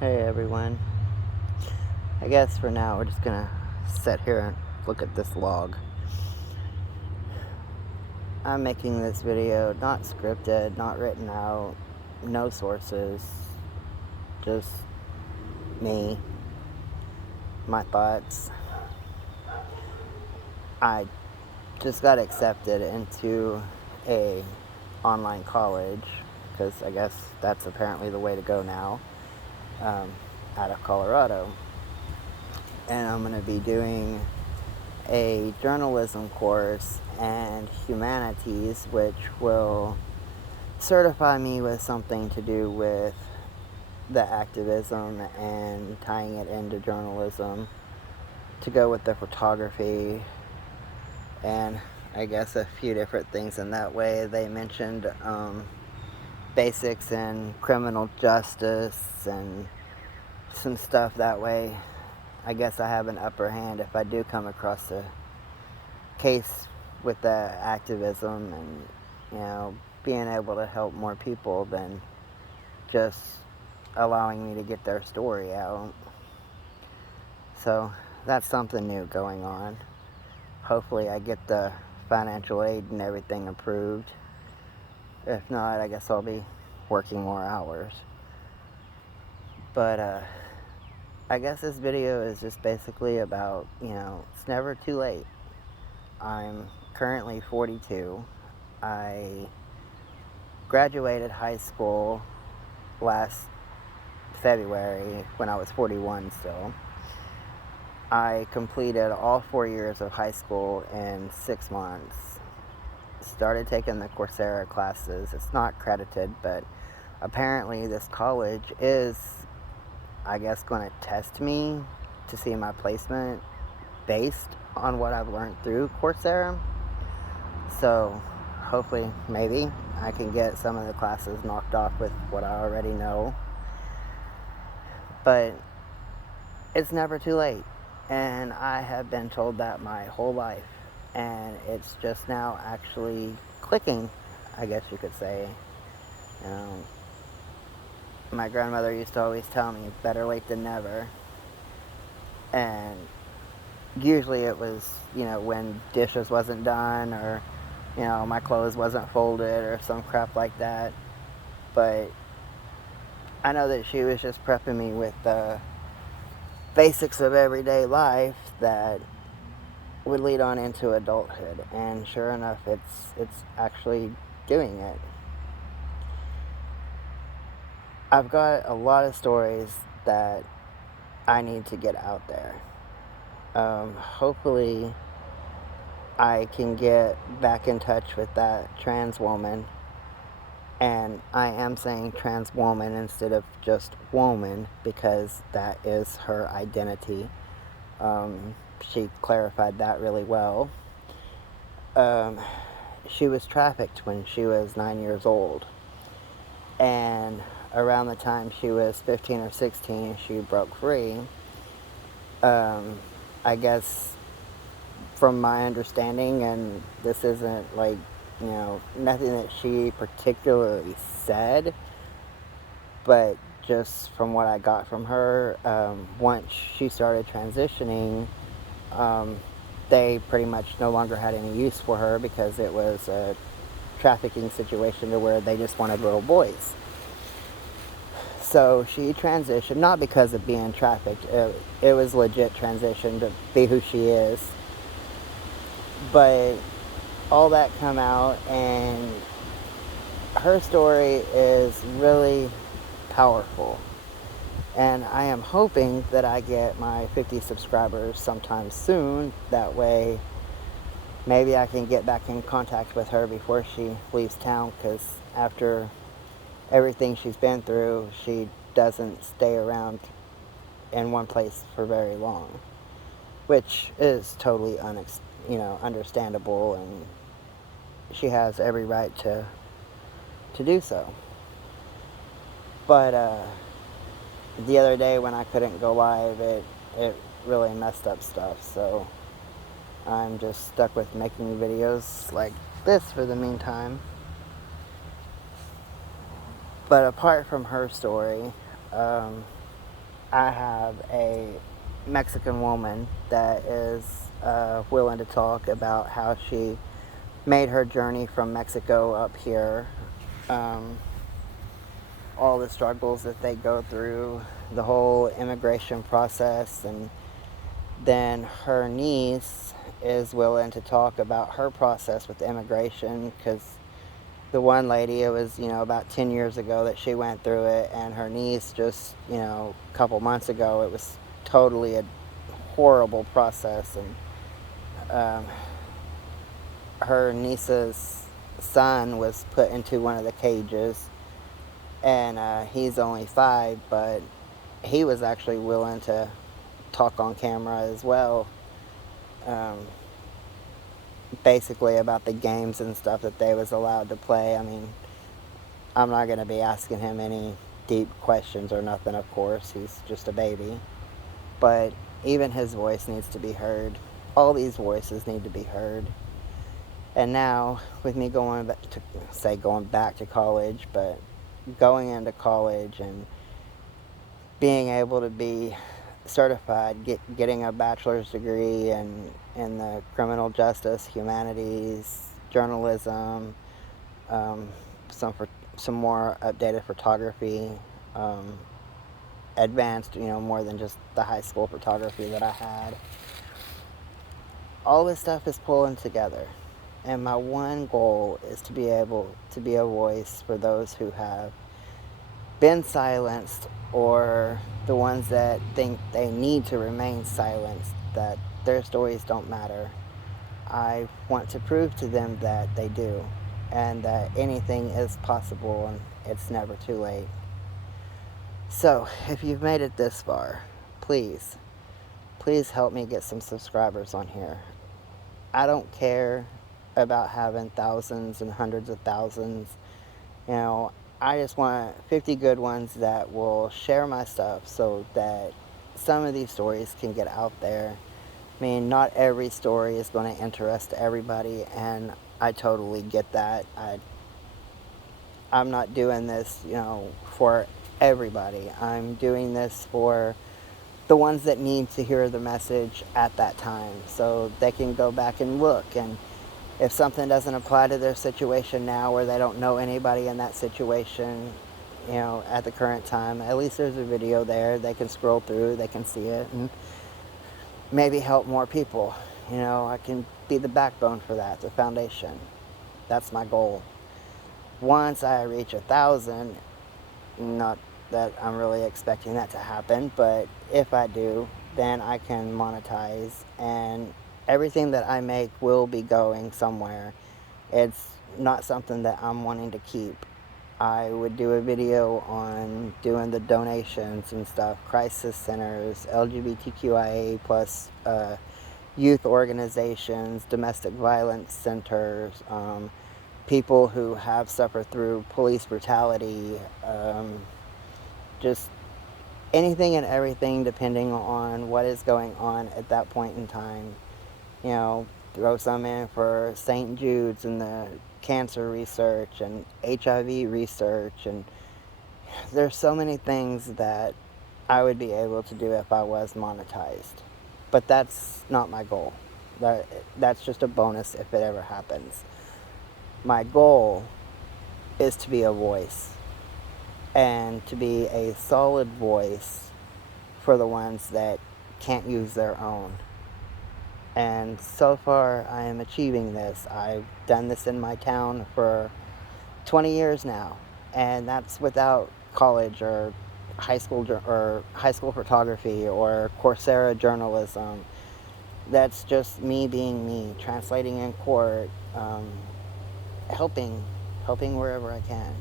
Hey everyone. I guess for now we're just gonna sit here and look at this log. I'm making this video not scripted, not written out, no sources, just me, my thoughts. I just got accepted into a online college because I guess that's apparently the way to go now, out of Colorado. And I'm gonna be doing a journalism course and humanities, which will certify me with something to do with the activism and tying it into journalism to go with the photography and I guess a few different things in that way. They mentioned basics in criminal justice and some stuff that way. I guess I have an upper hand if I do come across a case with the activism and being able to help more people than just allowing me to get their story out. So that's something new going on. Hopefully I get the financial aid and everything approved. If not, I guess I'll be working more hours. But I guess this video is just basically about, it's never too late. I'm currently 42. I graduated high school last February when I was 41 still. I completed all 4 years of high school in 6 months. Started taking the Coursera classes. It's not credited, but apparently this college is, I guess, going to test me to see my placement based on what I've learned through Coursera. So hopefully, maybe, I can get some of the classes knocked off with what I already know. But it's never too late. And I have been told that my whole life. And it's just now actually clicking, I guess you could say. My grandmother used to always tell me, better late than never. And usually it was, when dishes wasn't done or, my clothes wasn't folded or some crap like that. But I know that she was just prepping me with the basics of everyday life that would lead on into adulthood. And sure enough, it's actually doing it. I've got a lot of stories that I need to get out there. Hopefully I can get back in touch with that trans woman, and I am saying trans woman instead of just woman because that is her identity. She clarified that really well. She was trafficked when she was 9 years old, and around the time she was 15 or 16 she broke free. I guess from my understanding, and this isn't like, nothing that she particularly said, but just from what I got from her, once she started transitioning, they pretty much no longer had any use for her because it was a trafficking situation to where they just wanted little boys. So she transitioned, not because of being trafficked, it was legit transition to be who she is. But all that come out, and her story is really powerful. And I am hoping that I get my 50 subscribers sometime soon. That way, maybe I can get back in contact with her before she leaves town, because after everything she's been through, she doesn't stay around in one place for very long, which is totally understandable, and she has every right to do so. But the other day when I couldn't go live, it really messed up stuff, so I'm just stuck with making videos like this for the meantime. But apart from her story, I have a Mexican woman that is willing to talk about how she made her journey from Mexico up here, um, all the struggles that they go through, the whole immigration process, and then her niece is willing to talk about her process with immigration, because the one lady, it was, about 10 years ago that she went through it, and her niece just, a couple months ago, it was totally a horrible process. And her niece's son was put into one of the cages, and he's only 5, but he was actually willing to talk on camera as well, um, basically about the games and stuff that they was allowed to play. I mean, I'm not going to be asking him any deep questions or nothing, of course. He's just a baby. But even his voice needs to be heard. All these voices need to be heard. And now, with me going back to college, but going into college and being able to be certified, getting a bachelor's degree in the criminal justice, humanities, journalism, some more updated photography, advanced, more than just the high school photography that I had. All this stuff is pulling together. And my one goal is to be able to be a voice for those who have been silenced, or the ones that think they need to remain silenced, that their stories don't matter. I want to prove to them that they do, and that anything is possible and it's never too late. So, if you've made it this far, please help me get some subscribers on here. I don't care about having thousands and hundreds of thousands. I just want 50 good ones that will share my stuff so that some of these stories can get out there. I mean, not every story is going to interest everybody, and I totally get that. I'm not doing this, for everybody. I'm doing this for the ones that need to hear the message at that time, so they can go back and look. And if something doesn't apply to their situation now, or they don't know anybody in that situation, at the current time, at least there's a video there. They can scroll through, they can see it, and maybe help more people. I can be the backbone for that, the foundation. That's my goal. Once I reach 1,000, not that I'm really expecting that to happen, but if I do, then I can monetize, and everything that I make will be going somewhere. It's not something that I'm wanting to keep. I would do a video on doing the donations and stuff, crisis centers, LGBTQIA plus youth organizations, domestic violence centers, people who have suffered through police brutality, just anything and everything depending on what is going on at that point in time. Throw some in for St. Jude's and the cancer research and HIV research, and there's so many things that I would be able to do if I was monetized. But that's not my goal. That's just a bonus if it ever happens. My goal is to be a voice, and to be a solid voice for the ones that can't use their own. And so far, I am achieving this. I've done this in my town for 20 years now, and that's without college or high school photography or Coursera journalism. That's just me being me, translating in court, helping wherever I can.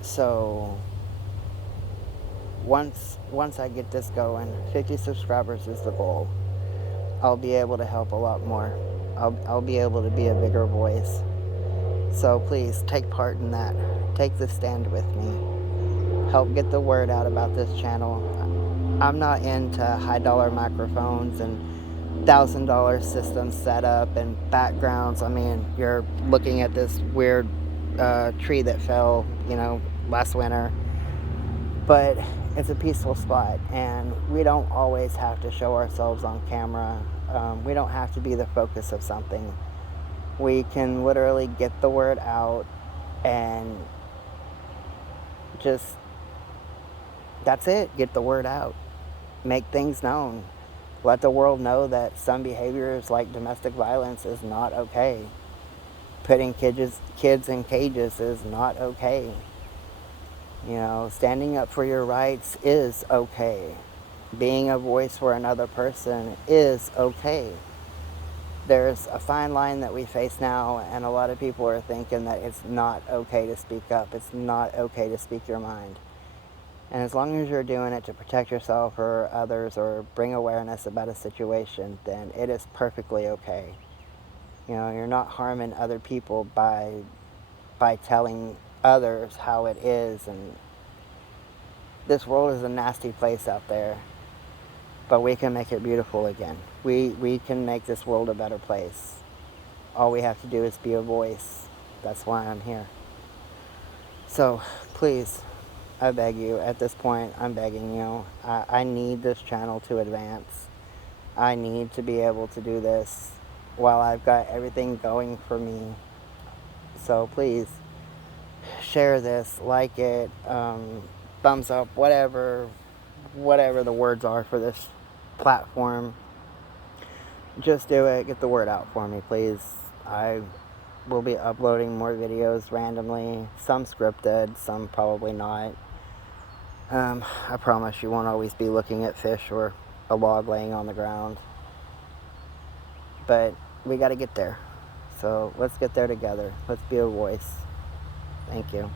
So once I get this going, 50 subscribers is the goal. I'll be able to help a lot more. I'll be able to be a bigger voice. So please take part in that. Take the stand with me. Help get the word out about this channel. I'm not into high dollar microphones and $1,000 systems set up and backgrounds. I mean, you're looking at this weird tree that fell, last winter. But it's a peaceful spot, and we don't always have to show ourselves on camera. We don't have to be the focus of something. We can literally get the word out and just, that's it, get the word out. Make things known. Let the world know that some behaviors like domestic violence is not okay. Putting kids in cages is not okay. You know, standing up for your rights is okay. Being a voice for another person is okay. There's a fine line that we face now, and a lot of people are thinking that it's not okay to speak up. It's not okay to speak your mind. And as long as you're doing it to protect yourself or others or bring awareness about a situation, then it is perfectly okay. You know, you're not harming other people by telling others how it is. And this world is a nasty place out there, but we can make it beautiful again. We can make this world a better place. All we have to do is be a voice. That's why I'm here. So please, I beg you, at this point, I'm begging you. I need this channel to advance. I need to be able to do this while I've got everything going for me. So please, share this, like it, thumbs up, whatever the words are for this platform. Just do it. Get the word out for me, please. I will be uploading more videos randomly, some scripted, some probably not. I promise you won't always be looking at fish or a log laying on the ground. But we got to get there. So let's get there together. Let's be a voice. Thank you.